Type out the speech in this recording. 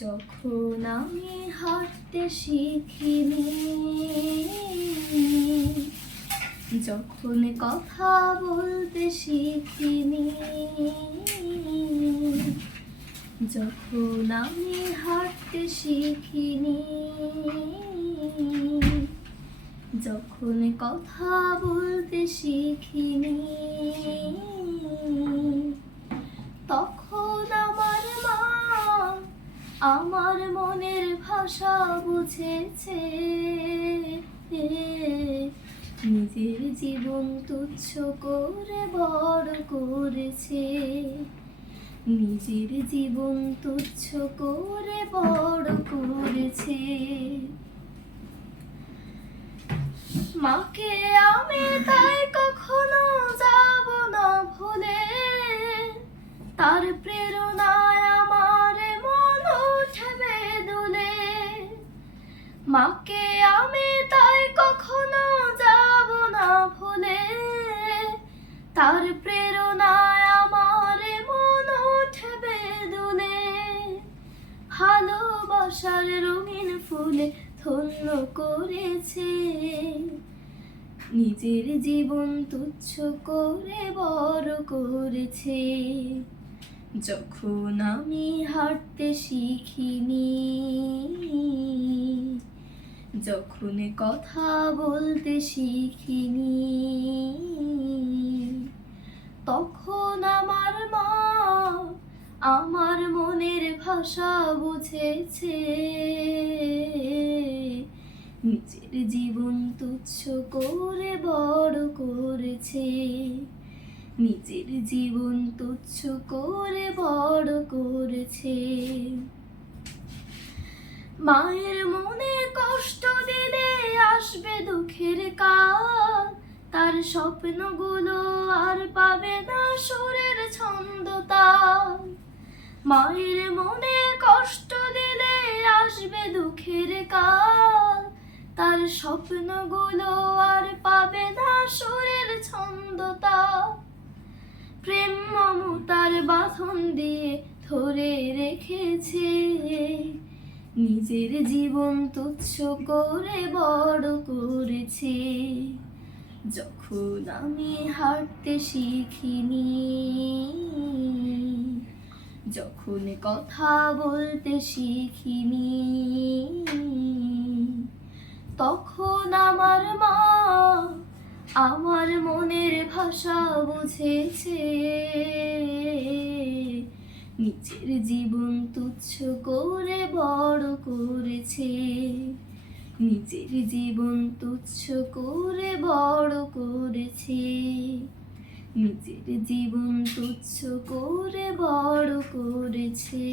যখন আমি হাঁটতে শিখিনি, যখন কথা বলতে শিখিনি, যখন আমি হাঁটতে শিখিনি, যখন কথা বলতে শিখিনি তখন আমার মা আমার মনের ভাষা বুঝেছে। নিজের জীবন তুচ্ছ করে, বড় করেছে। নিজের জীবন তুচ্ছ করে, বড় করেছে। মাকে আমি তাই কখনো যাব না ভুলে। তার মাকে আমি তাই কখনো যাব না ভুলে। তার প্রেরণায় আমার মন উঠবে দুলে। ভালোবাসার রঙিন ফুলে ধন্য করেছে। নিজের জীবন তুচ্ছ করে বড় করেছে। যখন আমি হাঁটতে শিখিনি যখন কথা বলতে শিখিনি। তখন আমার মা আমার মনের ভাষা বুঝেছে। নিজের জীবন তুচ্ছ করে বড় করেছে। নিজের জীবন তুচ্ছ করে বড় করেছে। মায়ের মনে তার স্বপ্নগুলো আর পাবে না সুরের ছন্দ তাল মায়ের মনে কষ্ট দিলে আসবে দুঃখের কাল। তার স্বপ্নগুলো আর পাবে না সুরের ছন্দ তাল প্রেম মমতার বাঁধন দিয়ে ধরে রেখেছে। নিজের জীবন তুচ্ছ করে বড় করেছে। যখন আমি হাঁটতে শিখিনি, যখন কথা বলতে শিখিনি, তখন আমার মা আমার মনের ভাষা বুঝেছে। নিজের জীবন তুচ্ছ করে বড় করেছে। নিজের জীবন তুচ্ছ করে বড় করেছে। নিজের জীবন তুচ্ছ করে বড় করেছে।